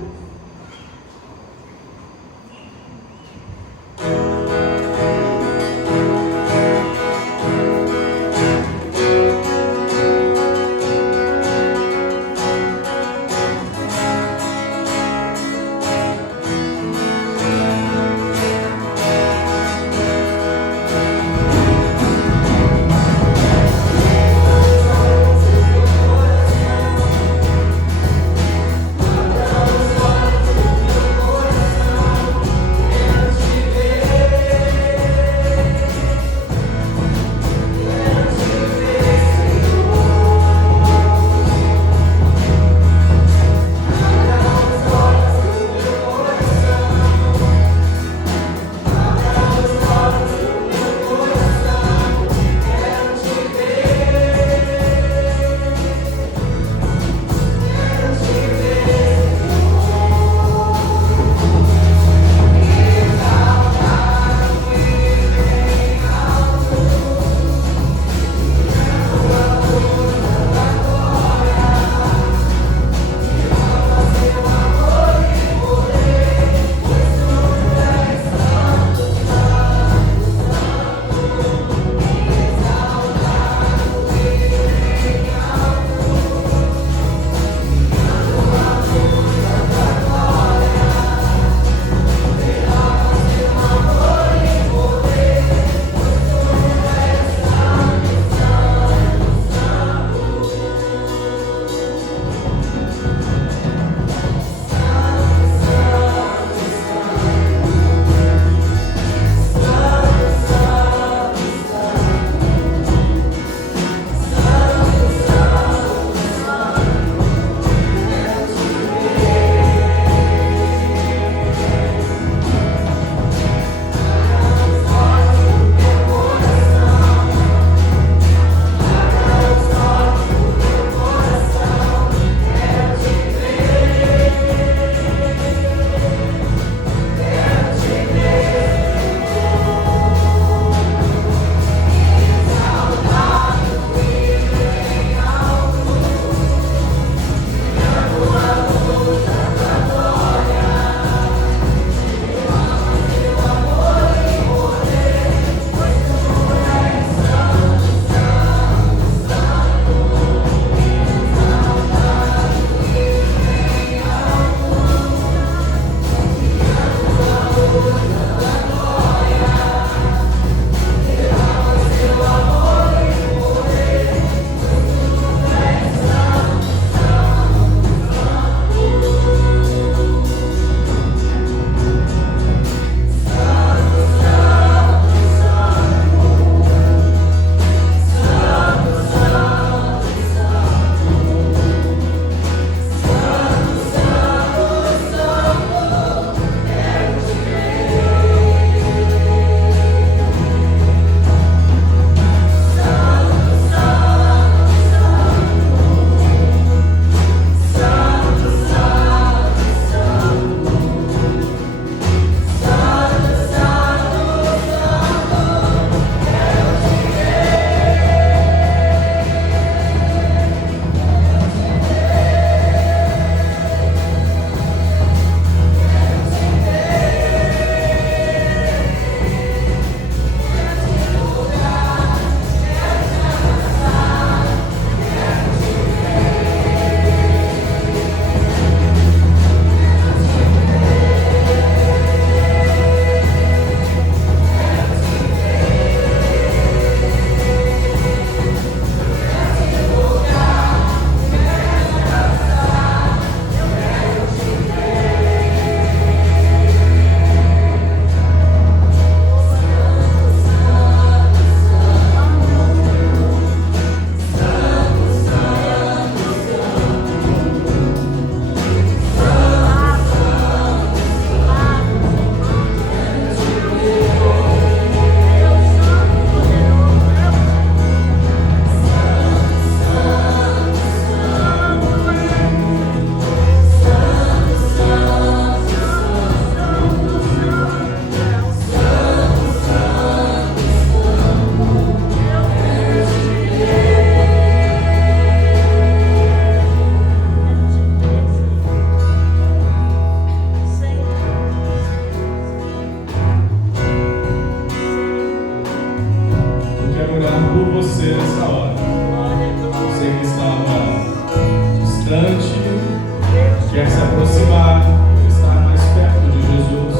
quer se aproximar, estar mais perto de Jesus.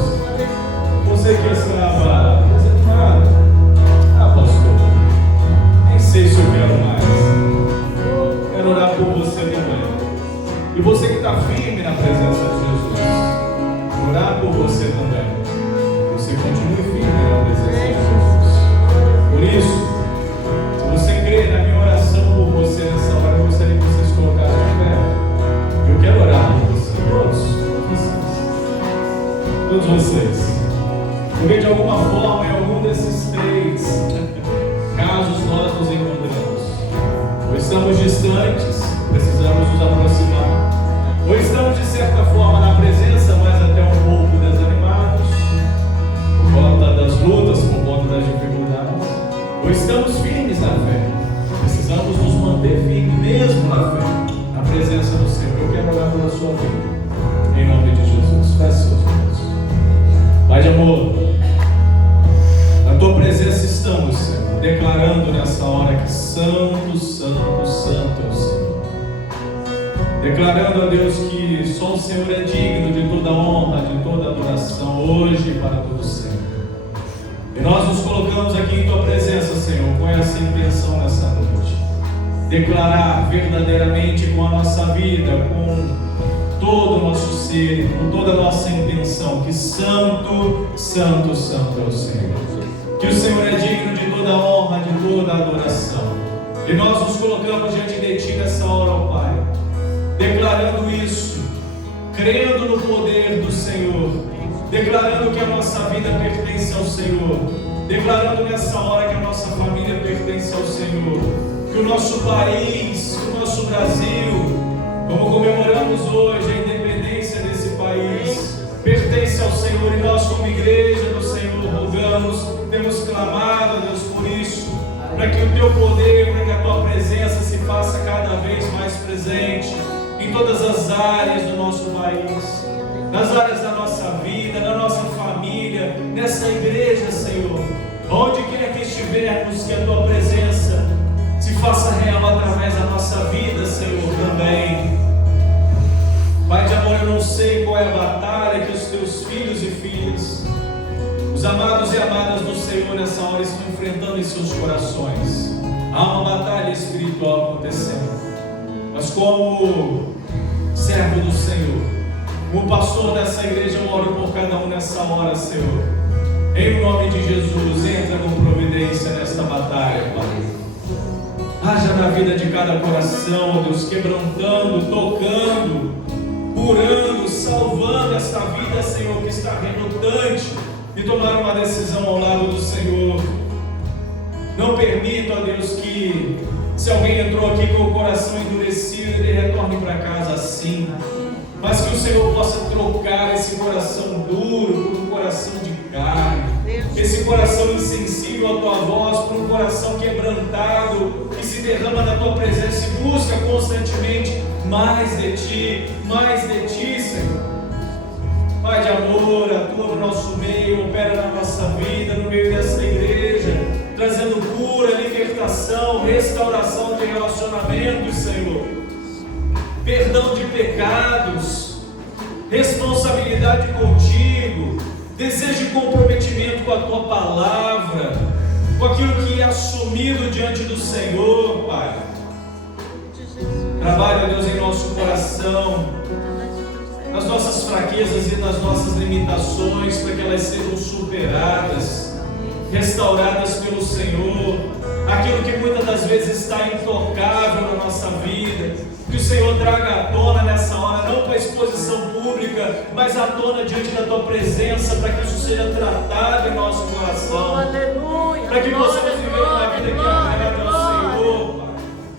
Você que estava desanimado, pastor, nem sei se eu quero mais. Quero orar por você também. E você que está firme na presença de Jesus, orar por você também. Você continue firme na presença de Jesus. Por isso, se você crê na minha oração por você nessa hora, eu gostaria que vocês colocassem de pé. Eu quero orar por você, todos vocês. Porque de alguma forma, em algum desses 3 casos, nós nos encontramos. Ou estamos distantes, precisamos nos aproximar. Ou estamos, de certa forma, na presença, mas até um pouco desanimados, por conta das lutas, por conta das dificuldades. Ou estamos firmes na fé. Precisamos nos manter firmes mesmo na fé, na presença do Senhor. Eu quero orar pela sua vida. Em nome de Jesus. Feche seus olhos. Pai de amor, na tua presença estamos, Senhor, declarando nessa hora que Santo, Santo, Santo é o Senhor. Declarando a Deus que só o Senhor é digno de toda honra, de toda adoração, hoje e para todo sempre. E nós nos colocamos aqui em tua presença, Senhor, com essa intenção nessa noite. Declarar verdadeiramente com a nossa vida, com todo o nosso ser, com toda a nossa intenção, que Santo, Santo, Santo é o Senhor. Que o Senhor é digno de toda honra, de toda adoração. E nós nos colocamos diante de Ti nessa hora, ó Pai, declarando isso, crendo no poder do Senhor, declarando que a nossa vida pertence ao Senhor, declarando nessa hora que a nossa família pertence ao Senhor, que o nosso país, que o nosso Brasil, como comemoramos hoje a independência desse país, pertence ao Senhor. E nós, como igreja do Senhor, rogamos, temos clamado a Deus por isso, para que o Teu poder, para que a Tua presença se faça cada vez mais presente em todas as áreas do nosso país, nas áreas da nossa vida, na nossa família, nessa igreja, Senhor. Onde quer que estivermos, que a Tua presença se faça real através da nossa vida, Senhor, também. Pai de amor, eu não sei qual é a batalha que os Teus filhos e filhas, os amados e amadas do Senhor nessa hora estão enfrentando em seus corações. Há uma batalha espiritual acontecendo. Mas como servo do Senhor, como pastor dessa igreja, eu oro por cada um nessa hora, Senhor. Em nome de Jesus, entra com providência nesta batalha, Pai. Haja na vida de cada coração, ó Deus, quebrantando, tocando, curando, salvando esta vida, Senhor, que está relutante de tomar uma decisão ao lado do Senhor. Não permita, ó Deus, que se alguém entrou aqui com o coração endurecido, ele retorne para casa assim, mas que o Senhor possa trocar esse coração duro por um coração de carne, esse coração insensível à Tua voz por um coração quebrantado, que se derrama na Tua presença e busca constantemente mais de Ti, Senhor. Pai de amor, atua no nosso meio, opera na nossa vida, no meio dessa igreja, trazendo cura, libertação, restauração de relacionamentos, Senhor, perdão de pecados, responsabilidade contigo, desejo de comprometimento com a Tua palavra, com aquilo que é assumido diante do Senhor, Pai. Trabalha, Deus, em nosso coração, nas nossas fraquezas e nas nossas limitações, para que elas sejam superadas, restauradas pelo Senhor. Aquilo que muitas das vezes está intocável na nossa vida, que o Senhor traga à tona nessa hora, não para exposição pública, mas à tona diante da Tua presença, para que isso seja tratado em nosso coração. Aleluia. Para que possamos viver uma vida que agrada ao Senhor, Pai.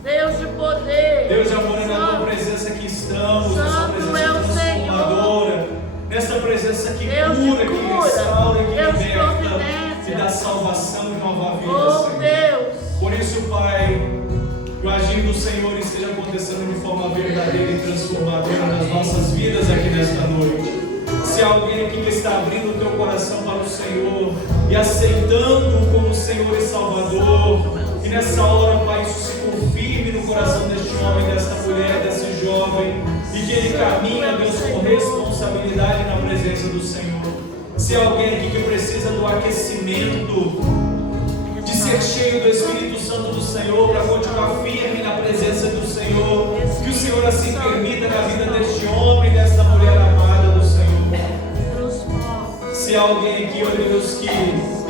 Deus de poder, Deus de amor, é na Tua presença que estamos, nessa presença transformadora, nessa presença que cura, que restaura, que liberta, que dá salvação e nova vida, Senhor. Por isso, Pai, que o agir do Senhor esteja acontecendo de forma verdadeira e transformadora nas nossas vidas aqui nesta noite. Se há alguém aqui que está abrindo o teu coração para o Senhor e aceitando-o como Senhor e Salvador, e nessa hora, Pai, isso se confirme no coração deste homem, desta mulher, desse jovem, e que ele caminha, Deus, com responsabilidade na presença do Senhor. Se há alguém aqui que precisa do aquecimento, de ser cheio do Espírito Santo do Senhor, para continuar firme na presença do Senhor, que o Senhor assim permita na vida deste homem e desta mulher amada do Senhor. Se há alguém aqui, ó Deus, que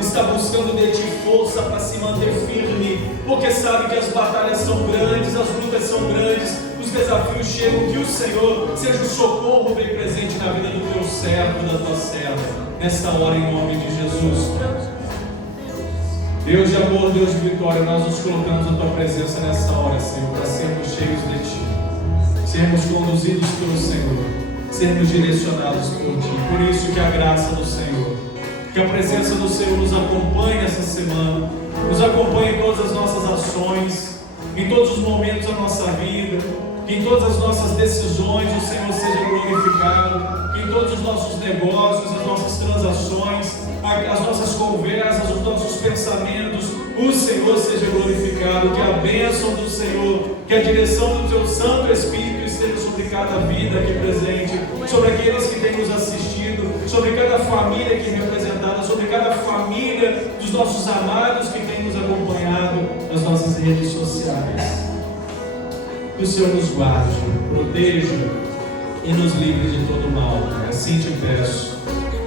está buscando de Ti força para se manter firme, porque sabe que as batalhas são grandes, as lutas são grandes, os desafios chegam, que o Senhor seja o socorro bem presente na vida do Teu servo, da Tua serva, nesta hora, em nome de Jesus. Deus de amor, Deus de vitória, nós nos colocamos na Tua presença nessa hora, Senhor, para sermos cheios de Ti, sermos conduzidos pelo Senhor, sermos direcionados por Ti. Por isso que a graça do Senhor, que a presença do Senhor nos acompanhe essa semana, nos acompanhe em todas as nossas ações, em todos os momentos da nossa vida, que em todas as nossas decisões o Senhor seja glorificado, que em todos os nossos negócios, as nossas transações, as nossas conversas, os nossos pensamentos, o Senhor seja glorificado, que a bênção do Senhor, que a direção do Teu Santo Espírito esteja sobre cada vida aqui presente, sobre aqueles que têm nos assistido, sobre cada família aqui representada, sobre cada família dos nossos amados que têm nos acompanhado nas nossas redes sociais. Que o Senhor nos guarde, proteja e nos livre de todo mal. Assim te peço,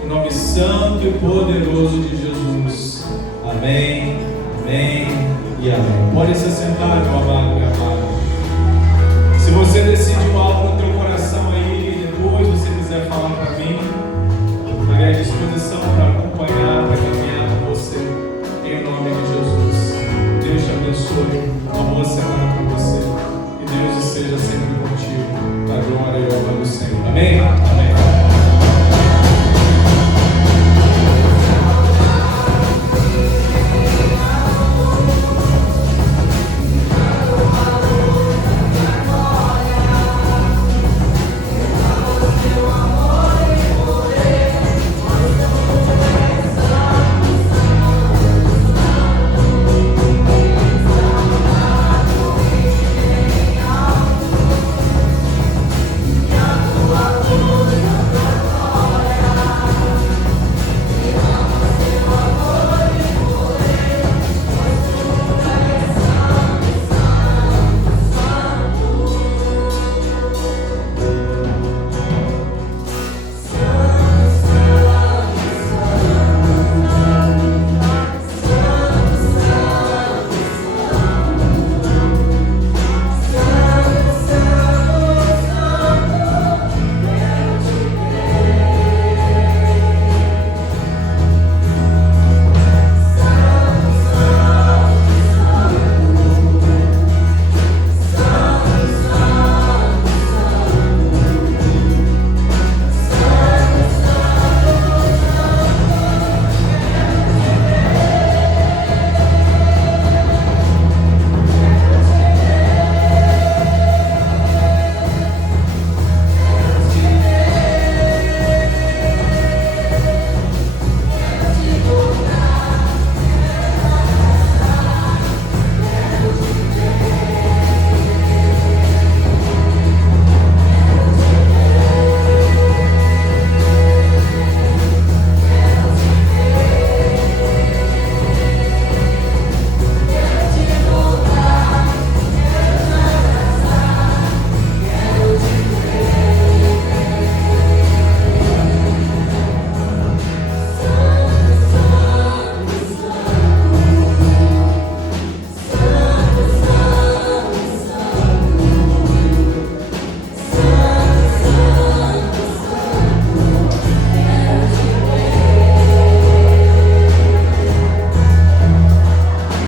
em nome santo e poderoso de Jesus. Amém, amém e amém. Pode se sentar, meu amado, minha amada. Se você decidiu algo no teu